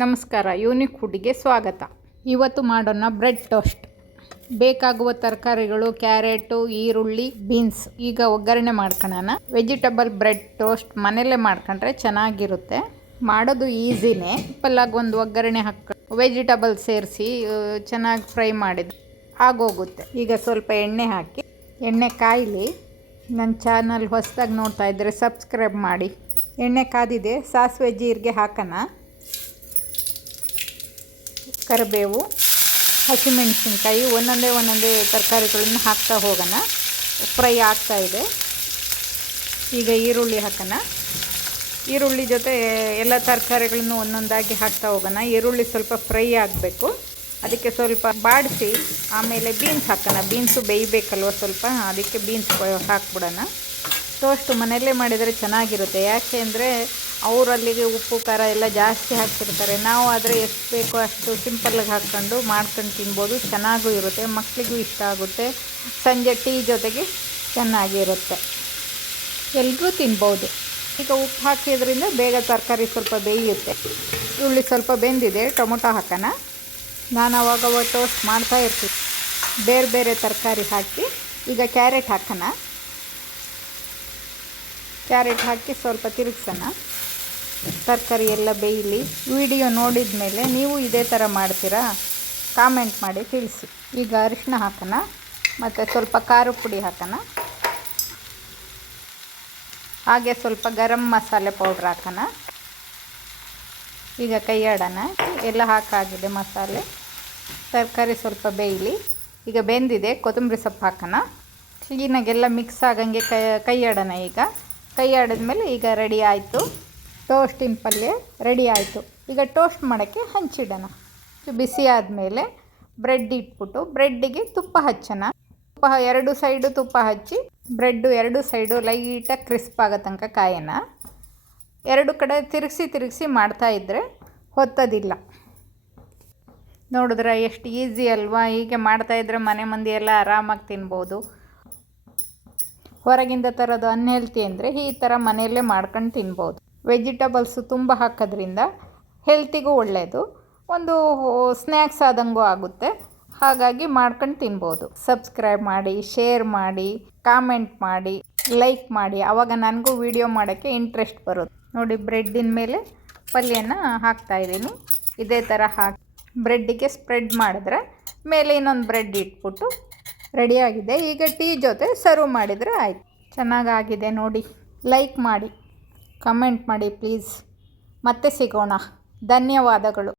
ನಮಸ್ಕಾರ, ಯೂನಿಕ್ ಫುಡ್ಗೆ ಸ್ವಾಗತ. ಇವತ್ತು ಮಾಡೋಣ ಬ್ರೆಡ್ ಟೋಸ್ಟ್. ಬೇಕಾಗುವ ತರಕಾರಿಗಳು ಕ್ಯಾರೆಟು, ಈರುಳ್ಳಿ, ಬೀನ್ಸ್. ಈಗ ಒಗ್ಗರಣೆ ಮಾಡ್ಕೊಳ್ಳೋಣ. ವೆಜಿಟಬಲ್ ಬ್ರೆಡ್ ಟೋಸ್ಟ್ ಮನೆಯಲ್ಲೇ ಮಾಡ್ಕೊಂಡ್ರೆ ಚೆನ್ನಾಗಿರುತ್ತೆ. ಮಾಡೋದು ಈಸಿನೇ. ಸಿಂಪಲ್ಲಾಗಿ ಒಂದು ಒಗ್ಗರಣೆ ವೆಜಿಟಬಲ್ ಸೇರಿಸಿ ಚೆನ್ನಾಗಿ ಫ್ರೈ ಮಾಡಿದ್ರೆ ಆಗೋಗುತ್ತೆ. ಈಗ ಸ್ವಲ್ಪ ಎಣ್ಣೆ ಹಾಕಿ, ಎಣ್ಣೆ ಕಾಯಲಿ. ನನ್ನ ಚಾನಲ್ ಹೊಸದಾಗಿ ನೋಡ್ತಾ ಇದ್ದರೆ ಸಬ್ಸ್ಕ್ರೈಬ್ ಮಾಡಿ. ಎಣ್ಣೆ ಕಾದಿದೆ, ಸಾಸಿವೆ ಜೀರಿಗೆ ಹಾಕೋಣ. ಕರಿಬೇವು, ಹಸಿಮೆಣಸಿನ್ಕಾಯಿ, ಒಂದೊಂದೇ ತರಕಾರಿಗಳನ್ನು ಹಾಕ್ತಾ ಹೋಗೋಣ. ಫ್ರೈ ಆಗ್ತಾಯಿದೆ. ಈಗ ಈರುಳ್ಳಿ ಹಾಕೋಣ. ಈರುಳ್ಳಿ ಜೊತೆ ಎಲ್ಲ ತರಕಾರಿಗಳನ್ನು ಒಂದೊಂದಾಗಿ ಹಾಕ್ತಾ ಹೋಗೋಣ. ಈರುಳ್ಳಿ ಸ್ವಲ್ಪ ಫ್ರೈ ಆಗಬೇಕು, ಅದಕ್ಕೆ ಸ್ವಲ್ಪ ಬಾಡಿಸಿ ಆಮೇಲೆ ಬೀನ್ಸ್ ಹಾಕೋಣ. ಬೀನ್ಸು ಬೇಯಬೇಕಲ್ವ ಸ್ವಲ್ಪ, ಅದಕ್ಕೆ ಬೀನ್ಸ್ ಹಾಕ್ಬಿಡೋಣ. ಟೋಸ್ಟ್ ಮನೆಯಲ್ಲೇ ಮಾಡಿದರೆ ಚೆನ್ನಾಗಿರುತ್ತೆ. ಯಾಕೆ ಅಂದರೆ ಅವರಲ್ಲಿಗೆ ಉಪ್ಪು ಖಾರ ಎಲ್ಲ ಜಾಸ್ತಿ ಹಾಕ್ತಿರ್ತಾರೆ. ನಾವು ಆದರೆ ಎಷ್ಟು ಬೇಕೋ ಅಷ್ಟು ಸಿಂಪಲ್ಲಾಗಿ ಮಾಡ್ಕೊಂಡು ತಿನ್ಬೋದು. ಚೆನ್ನಾಗೂ ಇರುತ್ತೆ, ಮಕ್ಕಳಿಗೂ ಇಷ್ಟ ಆಗುತ್ತೆ. ಸಂಜೆ ಟೀ ಜೊತೆಗೆ ಚೆನ್ನಾಗಿರುತ್ತೆ, ಎಲ್ರೂ ತಿನ್ಬೋದು. ಈಗ ಉಪ್ಪು ಹಾಕಿದ್ರಿಂದ ಬೇಗ ತರಕಾರಿ ಸ್ವಲ್ಪ ಬೇಯುತ್ತೆ. ಈರುಳ್ಳಿ ಸ್ವಲ್ಪ ಬೆಂದಿದೆ, ಟೊಮೊಟೊ ಹಾಕೋಣ. ನಾನು ಅವಾಗ ಟೋಸ್ಟ್ ಮಾಡ್ತಾ ಇರ್ತೀನಿ, ಬೇರೆ ಬೇರೆ ತರಕಾರಿ ಹಾಕಿ. ಈಗ ಕ್ಯಾರೆಟ್ ಹಾಕೋಣ. ಕ್ಯಾರೆಟ್ ಹಾಕಿ ಸ್ವಲ್ಪ ತಿರುಗಿಸೋಣ. ತರಕಾರಿ ಎಲ್ಲ ಬೇಯಲಿ. ವಿಡಿಯೋ ನೋಡಿದ ಮೇಲೆ ನೀವು ಇದೇ ಥರ ಮಾಡ್ತೀರಾ? ಕಾಮೆಂಟ್ ಮಾಡಿ ತಿಳಿಸಿ. ಈಗ ಅರಿಶಿನ ಹಾಕೋಣ, ಮತ್ತು ಸ್ವಲ್ಪ ಖಾರದ ಪುಡಿ ಹಾಕೋಣ. ಹಾಗೆ ಸ್ವಲ್ಪ ಗರಂ ಮಸಾಲೆ ಪೌಡ್ರ್ ಹಾಕೋಣ. ಈಗ ಕೈ ಆಡೋಣ. ಎಲ್ಲ ಹಾಕಾಗಿದೆ ಮಸಾಲೆ. ತರಕಾರಿ ಸ್ವಲ್ಪ ಬೇಯಲಿ. ಈಗ ಬೆಂದಿದೆ, ಕೊತ್ತಂಬರಿ ಸೊಪ್ಪು ಹಾಕೋಣ. ಕ್ಲೀನಾಗೆಲ್ಲ ಮಿಕ್ಸ್ ಆಗಂಗೆ ಕೈ ಆಡೋಣ. ಈಗ ಕೈ ಆಡಿದ್ಮೇಲೆ ಈಗ ರೆಡಿ ಆಯಿತು. ಟೋಸ್ಟಿನ ಪಲ್ಯ ರೆಡಿ ಆಯಿತು. ಈಗ ಟೋಸ್ಟ್ ಮಾಡೋಕ್ಕೆ ಹಂಚಿಡೋಣ. ಬಿಸಿ ಆದಮೇಲೆ ಬ್ರೆಡ್ ಇಟ್ಬಿಟ್ಟು ಬ್ರೆಡ್ಡಿಗೆ ತುಪ್ಪ ಹಚ್ಚೋಣ. ಎರಡು ಸೈಡು ತುಪ್ಪ ಹಚ್ಚಿ ಬ್ರೆಡ್ಡು ಎರಡು ಸೈಡು ಲೈಟಾಗಿ ಕ್ರಿಸ್ಪ್ ಆಗೋ ತನಕ ಕಾಯೋಣ. ಎರಡು ಕಡೆ ತಿರುಗಿಸಿ ಮಾಡ್ತಾಯಿದ್ರೆ ಹೊತ್ತೋದಿಲ್ಲ. ನೋಡಿದ್ರೆ ಎಷ್ಟು ಈಸಿ ಅಲ್ವಾ? ಹೀಗೆ ಮಾಡ್ತಾಯಿದ್ರೆ ಮನೆ ಮಂದಿ ಎಲ್ಲ ಆರಾಮಾಗಿ ತಿನ್ಬೋದು. ಹೊರಗಿಂದ ತರೋದು ಅನ್ಹೆಲ್ತಿ ಅಂದರೆ ಈ ಥರ ಮನೆಯಲ್ಲೇ ಮಾಡ್ಕೊಂಡು ತಿನ್ಬೋದು. ವೆಜಿಟಬಲ್ಸು ತುಂಬ ಹಾಕೋದ್ರಿಂದ ಹೆಲ್ತಿಗೂ ಒಳ್ಳೆಯದು, ಒಂದು ಸ್ನ್ಯಾಕ್ಸ್ ಆದಂಗೂ ಆಗುತ್ತೆ. ಹಾಗಾಗಿ ಮಾಡ್ಕೊಂಡು ತಿನ್ಬೋದು. ಸಬ್ಸ್ಕ್ರೈಬ್ ಮಾಡಿ, ಶೇರ್ ಮಾಡಿ, ಕಾಮೆಂಟ್ ಮಾಡಿ, ಲೈಕ್ ಮಾಡಿ. ಆವಾಗ ನನಗೂ ವಿಡಿಯೋ ಮಾಡೋಕ್ಕೆ ಇಂಟ್ರೆಸ್ಟ್ ಬರುತ್ತೆ. ನೋಡಿ, ಬ್ರೆಡ್ಡಿನ ಮೇಲೆ ಪಲ್ಯನ ಹಾಕ್ತಾಯಿದ್ದೀನಿ. ಇದೇ ಥರ ಹಾಕಿ ಬ್ರೆಡ್ಡಿಗೆ ಸ್ಪ್ರೆಡ್ ಮಾಡಿದ್ರೆ ಮೇಲೆ ಇನ್ನೊಂದು ಬ್ರೆಡ್ ಇಟ್ಬಿಟ್ಟು ರೆಡಿಯಾಗಿದೆ. ಈಗ ಟೀ ಜೊತೆ ಸರ್ವ್ ಮಾಡಿದರೆ ಆಯಿತು. ಚೆನ್ನಾಗಾಗಿದೆ ನೋಡಿ. ಲೈಕ್ ಮಾಡಿ, ಕಮೆಂಟ್ ಮಾಡಿ ಪ್ಲೀಸ್. ಮತ್ತೆ ಸಿಗೋಣ. ಧನ್ಯವಾದಗಳು.